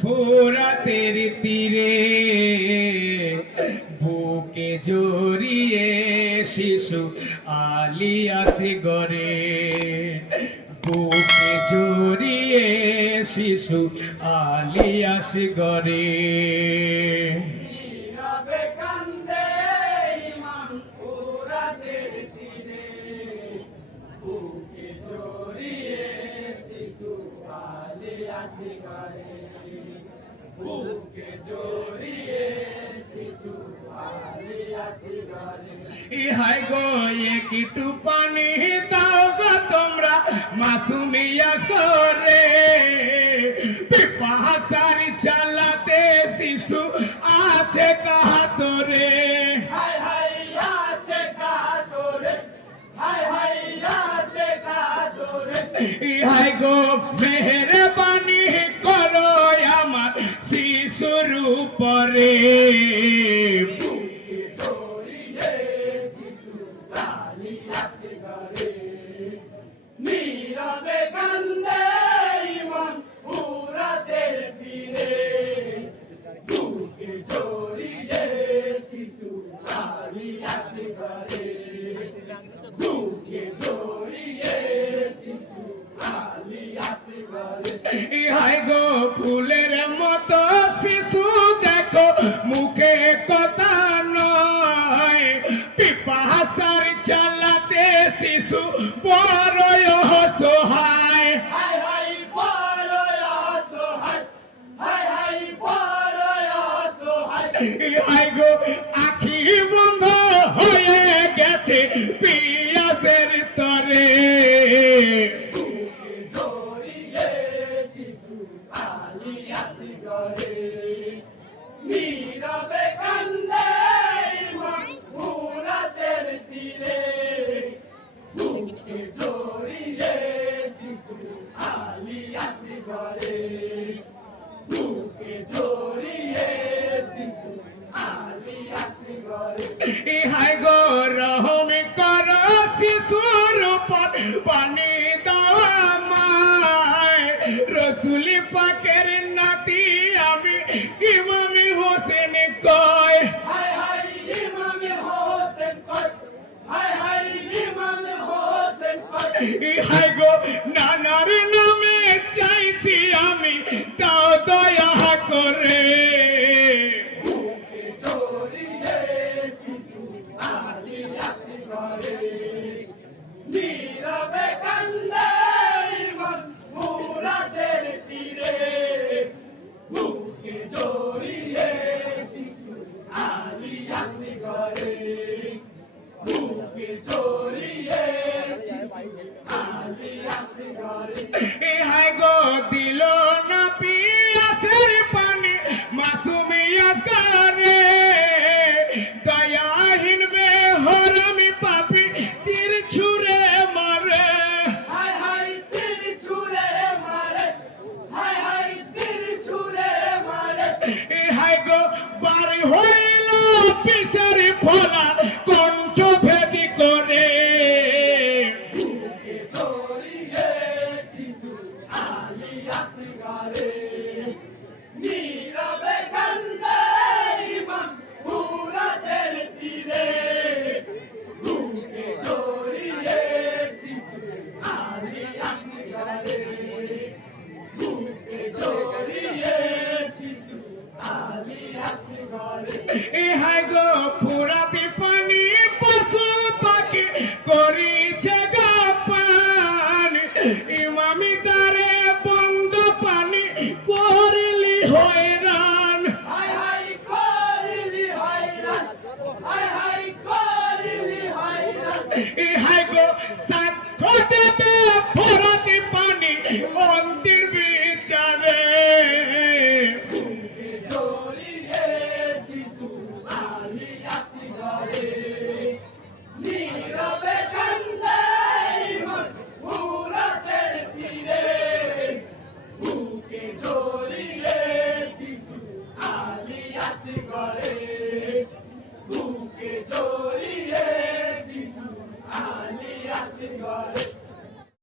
ফোরাতের তীরে বুকে জড়িয়ে শিশু আলিয়াসি গরে, বুকে জড়িয়ে শিশু আলিয়াসি গরে। ইহাই গো একটু পানি দাও গো তোমরা মাসুমিয়া করে, পিপাসারি চালাতে শিশু আছে কাহাতরে। হাই হাই আছে কাহাতরে, হাই হাই আছে কাহাতরে। ইহাই গো মেহেরবানি করো আমার শিশুর উপরে। ইহাই গো ফুলের মতো শিশু দেখো মুখে কথা নয়, পিপাসার চালাতে শিশু বড় অসহায়। হাই হাই বড় অসহায়, হাই হাই বড় অসহায়। ইহাই গো আখি বন্ধ হয়ে গেছে পিয়াসের তরে। ইহাই গো রহম কর শিশুর উপর পানি দেওয়া মায়, রসুলি পাকের নাতি আমি ইমামে হোসেন কয়। হাই হাই ইমামে হোসেন কয়, হাই হাই ইমামে হোসেন কয়। ইহাই গো নানার নামে চাইছি আমি দাও দয়া করে। ইহাই গো দিল না পিয়াসের পানি মাসুমিয়া করে, দয়াহীন বেহরামি পাপী তীর ছুঁড়ে মারে। হাই হাই তীর ছুঁড়ে মারে, হাই হাই তীর ছুঁড়ে মারে। ইহাই গো বাড়ি হইল পিসের ফলা কণ্ঠ ভেদি করে। ইহাই গো ফুরাতি পানি পশু পাখি করিছে গাপান, ইমামি তারে বন্ধ পানি